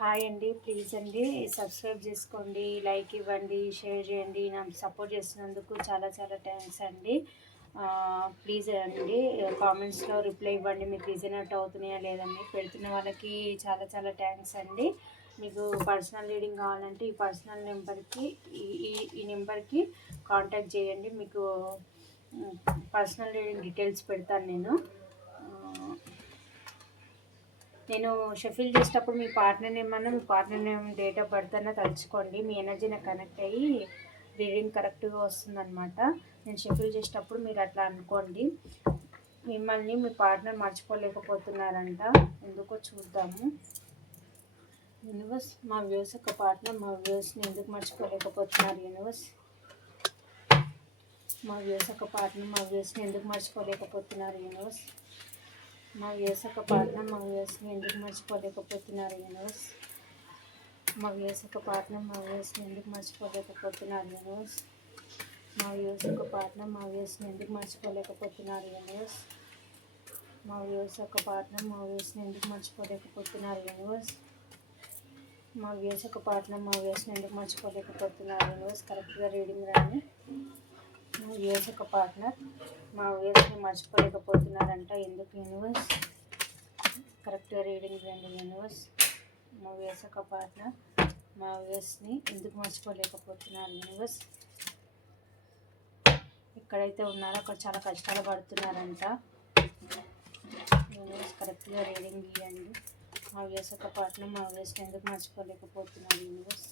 Hi అండి please అండి subscribe చేసుకోండి లైక్ ఇవ్వండి షేర్ చేయండి. నాకు సపోర్ట్ చేసినందుకు చాలా చాలా థ్యాంక్స్ అండి. ప్లీజ్ అండి కామెంట్స్లో రిప్లై ఇవ్వండి. మీకు రిజనెట్ అవుతున్నాయా లేదండి పెడుతున్న వాళ్ళకి చాలా చాలా థ్యాంక్స్ అండి. మీకు పర్సనల్ రీడింగ్ కావాలంటే ఈ పర్సనల్ నెంబర్కి ఈ ఈ- ఈ నెంబర్కి కాంటాక్ట్ చేయండి. మీకు పర్సనల్ రీడింగ్ డీటెయిల్స్ పెడతాను నేను. నేను షఫిల్ చేసేటప్పుడు మీ పార్ట్నర్ నేమ్ అన్న మీ partner name date of birth అన్న తలుచుకోండి. మీ ఎనర్జీ నాకు కనెక్ట్ అయ్యి రీడింగ్ కరెక్ట్గా వస్తుందన్నమాట. నేను షఫిల్ చేసేటప్పుడు మీరు అట్లా అనుకోండి. మిమ్మల్ని మీ పార్ట్నర్ మర్చిపోలేకపోతున్నారంట. ఎందుకో చూద్దాము. యూనివర్స్ మా వ్యూస్ ఒక పార్ట్నర్ మా వ్యూస్ని ఎందుకు మర్చిపోలేకపోతున్నారు? యూనివర్స్ మా వ్యూస్ ఒక పార్ట్నర్ మా వ్యూస్ని ఎందుకు మర్చిపోలేకపోతున్నారు? యూనివర్స్ మా వ్యూస్ ఒక పార్ట్నర్ మా వ్యూస్ని ఎందుకు మర్చిపోలేకపోతున్నారు యూనివర్స్? మా వ్యూస్ ఒక పార్ట్నర్ మా వ్యూస్ని ఎందుకు మర్చిపోలేకపోతున్నారు యూనివర్స్? మా వ్యూస్ ఒక పార్ట్నర్ మా వ్యూస్ని ఎందుకు మర్చిపోలేకపోతున్నారు యూనివర్స్? మా వ్యూస్ ఒక పార్ట్నర్ మా వ్యూస్ని ఎందుకు మర్చిపోలేకపోతున్నారు యూనివర్స్? మా వ్యూస్ ఒక పార్ట్నర్ మా వ్యూస్ని ఎందుకు మర్చిపోలేకపోతున్నారు యూనివర్స్? కరెక్ట్గా రీడింగ్ రాని మా పార్ట్నర్. మా వ్యూస్ని మర్చిపోలేకపోతున్నారంట. ఎందుకు యూనివర్స్? కరెక్ట్గా రీడింగ్ రండి యూనివర్స్. మా వ్యూస్ పార్ట్నర్ మా వేస్ని ఎందుకు మర్చిపోలేకపోతున్నారు యూనివర్స్? ఎక్కడైతే ఉన్నారో అక్కడ చాలా కష్టాలు పడుతున్నారంట. యూనివర్స్ కరెక్ట్గా రీడింగ్ ఇవ్వండి మా వ్యూస్ పార్ట్నర్ మా వేస్ని ఎందుకు మర్చిపోలేకపోతున్నారు universe?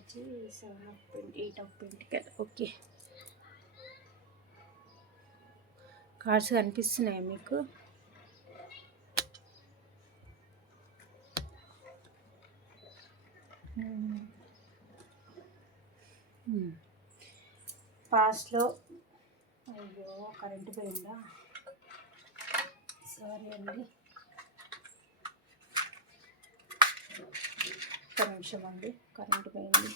దిక్కొచ్చి seven of paint eight of paint okay. Cards కనిపిస్తున్నాయి మీకు? పాస్ట్లో అయ్యో కరెంటు పోయిందా? సారీ అండి. ఒక్క నిమిషం అండి కరెంటు పోయింది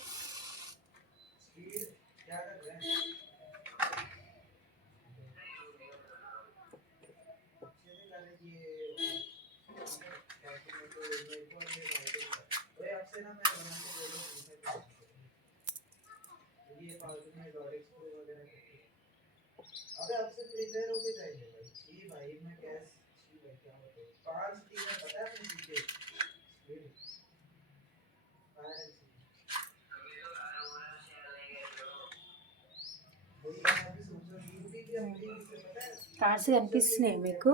अबे अब से प्रिपेयर होके जाइए भाई छी भाई मैं कैस छी भाई क्या बताऊं पांच टीमें पता है अपने కార్డ్స్ కనిపిస్తున్నాయి మీకు.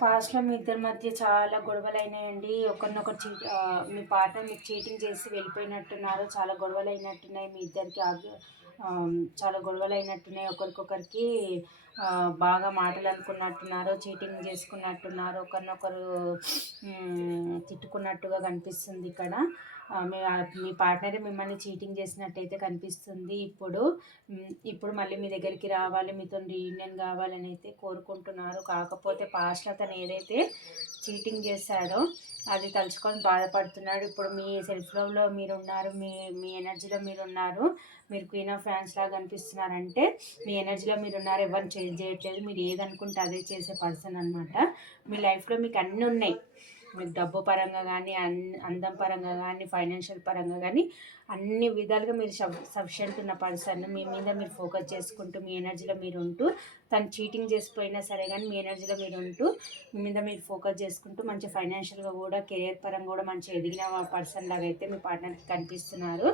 పాస్ట్లో మీ ఇద్దరి మధ్య చాలా గొడవలు అయినాయండి ఒకరినొకరు చీ మీ పార్ట్నర్ మీకు చీటింగ్ చేసి వెళ్ళిపోయినట్టున్నారు. చాలా గొడవలు అయినట్టున్నాయి మీ ఇద్దరికి చాలా గొడవలు అయినట్టున్నాయి ఒకరికొకరికి బాగా మాటలు అనుకున్నట్టున్నారు చీటింగ్ చేసుకున్నట్టున్నారు. ఒకరినొకరు తిట్టుకున్నట్టుగా కనిపిస్తుంది ఇక్కడ. మీ మీ పార్ట్నర్ మిమ్మల్ని చీటింగ్ చేసినట్టయితే కనిపిస్తుంది. ఇప్పుడు ఇప్పుడు మళ్ళీ మీ దగ్గరికి రావాలి మీతో రీయూనియన్ కావాలని అయితే కోరుకుంటున్నారు. కాకపోతే పాస్ట్ అతను ఏదైతే చీటింగ్ చేశాడో అది తలుచుకొని బాధపడుతున్నాడు. ఇప్పుడు మీ సెల్ఫ్ లవ్లో మీరు ఉన్నారు మీ మీ ఎనర్జీలో మీరు ఉన్నారు మీరు క్వీన్ ఆఫ్ ఫ్యాన్స్ లాగా అనిపిస్తున్నారంటే మీ ఎనర్జీలో మీరు ఉన్నారు ఎవరిని చేంజ్ చేయట్లేదు. మీరు ఏదనుకుంటే అదే చేసే పర్సన్ అనమాట మీ లైఫ్లో మీకు అన్నీ ఉన్నాయి. మీకు డబ్బు పరంగా కానీ అన్ అందం పరంగా కానీ ఫైనాన్షియల్ పరంగా కానీ అన్ని విధాలుగా మీరు సఫిషియంట్ ఉన్న పర్సన్ మీ మీద మీరు ఫోకస్ చేసుకుంటూ మీ ఎనర్జీలో మీరు ఉంటూ తను చీటింగ్ చేసిపోయినా సరే కానీ మీ ఎనర్జీలో మీరు ఉంటూ మీ మీద మీరు ఫోకస్ చేసుకుంటూ మంచి ఫైనాన్షియల్గా కూడా కెరియర్ పరంగా కూడా మంచి ఎదిగిన పర్సన్ లాగా అయితే మీ పార్ట్నర్కి కనిపిస్తున్నారు.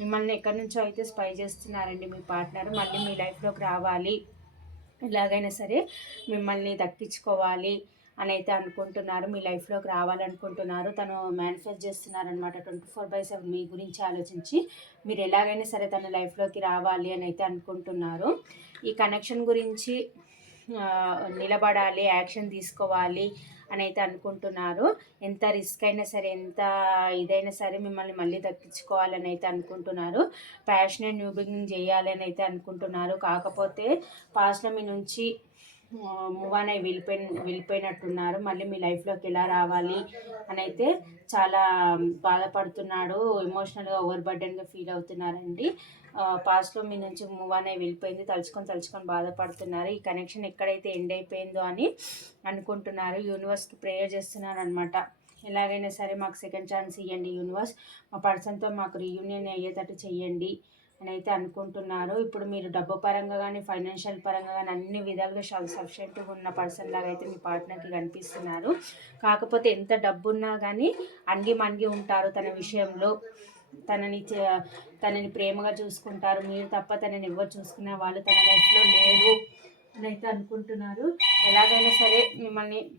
మిమ్మల్ని ఎక్కడి నుంచో అయితే స్పై చేస్తున్నారండి మీ పార్ట్నర్. మళ్ళీ మీ లైఫ్లోకి రావాలి. ఎలాగైనా సరే మిమ్మల్ని దక్కించుకోవాలి. అని అయితే అనుకుంటున్నారు మీ లైఫ్లోకి రావాలనుకుంటున్నారు తను మేనిఫెస్ట్ చేస్తున్నారనమాట ట్వంటీ ఫోర్ బై సెవెన్ మీ గురించి ఆలోచించి మీరు ఎలాగైనా సరే తన లైఫ్లోకి రావాలి అని అయితే అనుకుంటున్నారు. ఈ కనెక్షన్ గురించి నిలబడాలి యాక్షన్ తీసుకోవాలి అని అయితే అనుకుంటున్నారు. ఎంత రిస్క్ అయినా సరే ఎంత ఇదైనా సరే మిమ్మల్ని మళ్ళీ దక్కించుకోవాలని అయితే అనుకుంటున్నారు. ప్యాషనెట్ న్యూ బిగినింగ్ చేయాలని అయితే అనుకుంటున్నారు. కాకపోతే పాస్ట్లో మీ నుంచి మూవ్ అనే వెళ్ళిపోయి వెళ్ళిపోయినట్టున్నారు. మళ్ళీ మీ లైఫ్లోకి ఎలా రావాలి అని అయితే చాలా బాధపడుతున్నాడు. ఎమోషనల్గా ఓవర్ బర్డెన్గా ఫీల్ అవుతున్నారండి. పాస్ట్లో మీ నుంచి మూవ్ అనే వెళ్ళిపోయింది. తలుచుకొని తలుచుకొని బాధపడుతున్నారు. ఈ కనెక్షన్ ఎక్కడైతే ఎండ్ అయిపోయిందో అని అనుకుంటున్నారు. యూనివర్స్కి ప్రేయర్ చేస్తున్నారు అనమాట ఎలాగైనా సరే మాకు సెకండ్ ఛాన్స్ ఇవ్వండి యూనివర్స్ మా పర్సన్తో మాకు రీయూనియన్ అయ్యేటట్టు చెయ్యండి. అని అయితే అనుకుంటున్నారు ఇప్పుడు మీరు డబ్బు పరంగా కానీ ఫైనాన్షియల్ పరంగా కానీ అన్ని విధాలుగా సఫిషియెంట్గా ఉన్న పర్సన్ లాగా అయితే మీ పార్ట్నర్కి కనిపిస్తున్నారు. కాకపోతే ఎంత డబ్బు ఉన్నా కానీ అంగి మంగి ఉంటారు తన విషయంలో. తనని చే- తనని ప్రేమగా చూసుకుంటారు. మీరు తప్ప తనని ఎవరు చూసుకునే వాళ్ళు తన లైఫ్లో లేరు అని అయితే అనుకుంటున్నారు. ఎలాగైనా సరే మిమ్మల్ని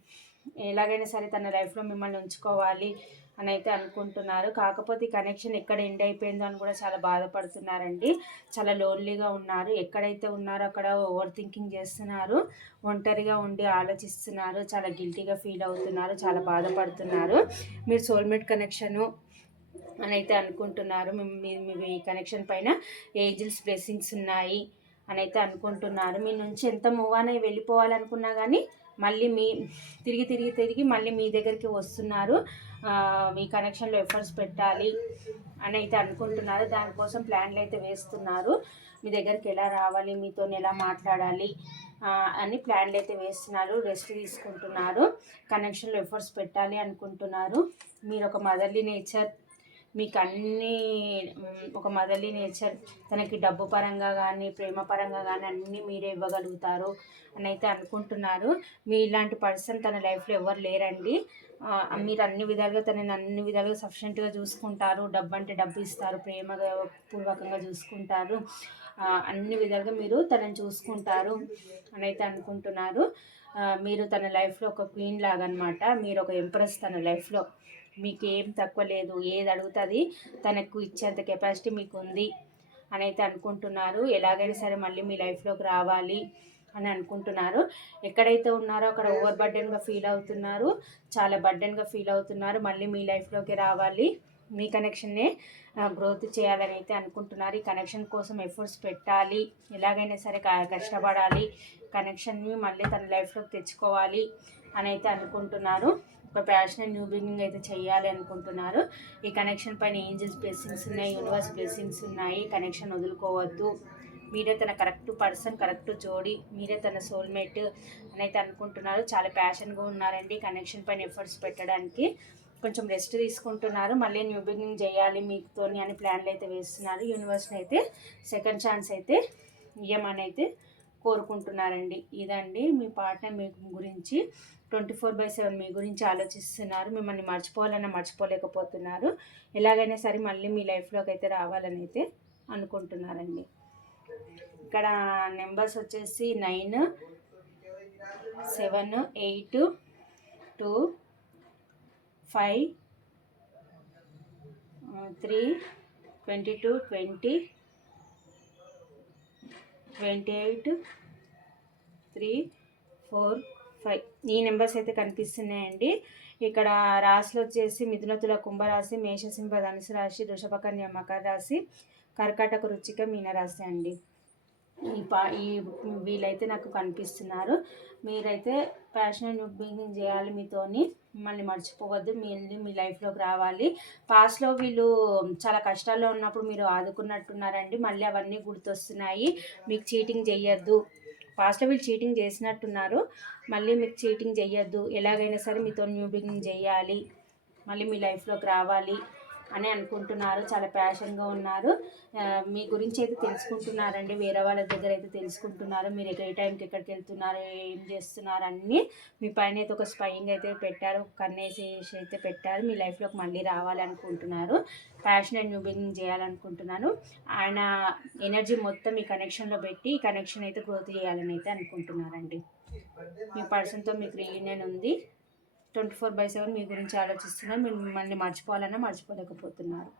ఎలాగైనా సరే తన లైఫ్లో మిమ్మల్ని ఉంచుకోవాలి. అని అయితే అనుకుంటున్నారు. కాకపోతే ఈ కనెక్షన్ ఎక్కడ ఎండ్ అయిపోయిందో అని కూడా చాలా బాధపడుతున్నారండి. చాలా లోన్లీగా ఉన్నారు. ఎక్కడైతే ఉన్నారో అక్కడ ఓవర్ థింకింగ్ చేస్తున్నారు. ఒంటరిగా ఉండి ఆలోచిస్తున్నారు. చాలా గిల్టీగా ఫీల్ అవుతున్నారు. చాలా బాధపడుతున్నారు. మీరు సోల్మేట్ కనెక్షను అని అయితే అనుకుంటున్నారు. మీ- మీ కనెక్షన్ పైన ఏంజిల్స్ బ్లెస్సింగ్స్ ఉన్నాయి. అని అయితే అనుకుంటున్నారు. మీ నుంచి ఎంత మూవ్ అని వెళ్ళిపోవాలనుకున్నా కానీ మళ్ళీ మీ తిరిగి తిరిగి తిరిగి మళ్ళీ మీ దగ్గరికి వస్తున్నారు. మీ కనెక్షన్లో ఎఫర్ట్స్ పెట్టాలి అని అయితే అనుకుంటున్నారు. దానికోసం ప్లాన్లు అయితే వేస్తున్నారు. మీ దగ్గరికి ఎలా రావాలి మీతో ఎలా మాట్లాడాలి అని ప్లాన్లు అయితే వేస్తున్నారు. రెస్ట్ తీసుకుంటున్నారు. కనెక్షన్లో ఎఫర్ట్స్ పెట్టాలి అనుకుంటున్నారు. మీరు ఒక మదర్లీ నేచర్ మీకు అన్నీ ఒక మదర్లీ నేచర్. తనకి డబ్బు పరంగా కానీ ప్రేమ పరంగా కానీ అన్నీ మీరే ఇవ్వగలుగుతారు అని అయితే అనుకుంటున్నారు. మీ ఇలాంటి పర్సన్ తన లైఫ్లో ఎవరు లేరండి. మీరు అన్ని విధాలుగా తనని అన్ని విధాలుగా సఫిషియెంట్గా చూసుకుంటారు. డబ్బు అంటే డబ్బు ఇస్తారు. ప్రేమగా పూర్వకంగా చూసుకుంటారు. అన్ని విధాలుగా మీరు తనని చూసుకుంటారు అని అయితే అనుకుంటున్నారు మీరు తన లైఫ్లో ఒక క్వీన్ లాగా అనమాట మీరు ఒక ఎంప్రెస్ తన లైఫ్లో. మీకేం తక్కువ లేదు ఏది అడుగుతుంది తనకు ఇచ్చేంత కెపాసిటీ మీకు ఉంది అని అయితే అనుకుంటున్నారు. ఎలాగైనా సరే మళ్ళీ మీ లైఫ్లోకి రావాలి అని అనుకుంటున్నారు. ఎక్కడైతే ఉన్నారో అక్కడ ఓవర్ బర్డెన్గా ఫీల్ అవుతున్నారు. చాలా బర్డెన్గా ఫీల్ అవుతున్నారు. మళ్ళీ మీ లైఫ్లోకి రావాలి. మీ కనెక్షన్నే గ్రోత్ చేయాలని అయితే అనుకుంటున్నారు. ఈ కనెక్షన్ కోసం ఎఫర్ట్స్ పెట్టాలి. ఎలాగైనా సరే క- కష్టపడాలి. కనెక్షన్ని మళ్ళీ తన లైఫ్లోకి తెచ్చుకోవాలి అని అయితే అనుకుంటున్నారు. ఒక ప్యాషన్ న్యూ బిగినింగ్ అయితే చేయాలి అనుకుంటున్నారు. ఈ కనెక్షన్ పైన ఏంజల్స్ బ్లెస్సింగ్స్ ఉన్నాయి యూనివర్స్ బ్లెస్సింగ్స్ ఉన్నాయి. కనెక్షన్ వదులుకోవద్దు. మీరే తన కరెక్ట్ పర్సన్ కరెక్ట్ జోడి మీరే తన సోల్మేట్ అని అయితే అనుకుంటున్నారు. చాలా ప్యాషన్గా ఉన్నారండి కనెక్షన్ పైన ఎఫర్ట్స్ పెట్టడానికి. కొంచెం రెస్ట్ తీసుకుంటున్నారు. మళ్ళీ న్యూ బిగినింగ్ చేయాలి మీతోని అని ప్లాన్లు అయితే వేస్తున్నారు. యూనివర్స్ని అయితే సెకండ్ ఛాన్స్ అయితే ఇయ్యమని అయితే కోరుకుంటున్నారండి. ఇదండి మీ పార్ట్నర్ మీ గురించి ట్వంటీ ఫోర్ బై సెవెన్ మీ గురించి ఆలోచిస్తున్నారు. మిమ్మల్ని మర్చిపోవాలన్నా మర్చిపోలేకపోతున్నారు. ఎలాగైనా సరే మళ్ళీ మీ లైఫ్లోకి అయితే రావాలని అయితే అనుకుంటున్నారండి. ఇక్కడ నెంబర్స్ వచ్చేసి nine seven eight two five three twenty two twenty twenty eight three four five ఈ నెంబర్స్ అయితే కనిపిస్తున్నాయండి. ఇక్కడ రాశులు వచ్చేసి మిథునతుల కుంభరాశి మేషసింహ ధనుసు రాశి వృషభకన్య మకర రాశి కర్కాటక రుచిక మీనరాశి అండి. ఈ పా ఈ వీళ్ళైతే నాకు కనిపిస్తున్నారు. మీరైతే ప్యాషన్ బిగినింగ్ చేయాలి మీతోని. మిమ్మల్ని మర్చిపోవద్దు. మీ మీ లైఫ్లోకి రావాలి. పాస్ట్లో వీళ్ళు చాలా కష్టాల్లో ఉన్నప్పుడు మీరు ఆదుకున్నట్టున్నారండి. మళ్ళీ అవన్నీ గుర్తొస్తున్నాయి. మీకు చీటింగ్ చేయొద్దు పాస్ట్లో వీళ్ళు చీటింగ్ చేసినట్టున్నారు. మళ్ళీ మీకు చీటింగ్ చేయొద్దు ఎలాగైనా సరే మీతో న్యూ బిగినింగ్ చేయాలి మళ్ళీ మీ లైఫ్లోకి రావాలి. అని అనుకుంటున్నారు. చాలా ప్యాషన్గా ఉన్నారు. మీ గురించి అయితే తెలుసుకుంటున్నారండి. వేరే వాళ్ళ దగ్గర అయితే తెలుసుకుంటున్నారు. మీరు ఎక్కడ ఏ టైంకి ఎక్కడికి వెళ్తున్నారు ఏం చేస్తున్నారు అన్నీ మీ పైన అయితే ఒక స్పయింగ్ అయితే పెట్టారు. కన్నేసేసి అయితే పెట్టారు. మీ లైఫ్లోకి మళ్ళీ రావాలనుకుంటున్నారు. ప్యాషన్ అండ్ న్యూ బిగినింగ్ చేయాలనుకుంటున్నాను. ఆయన ఎనర్జీ మొత్తం ఈ కనెక్షన్లో పెట్టి ఈ కనెక్షన్ అయితే గ్రోత్ చేయాలని అయితే అనుకుంటున్నారండి. మీ పర్సన్తో మీకు రీయూనియన్ ఉంది. ట్వంటీ ఫోర్ బై సెవెన్ మీ గురించి ఆలోచిస్తున్నారు మీరు మిమ్మల్ని మర్చిపోవాలన్నా మర్చిపోలేకపోతున్నారు.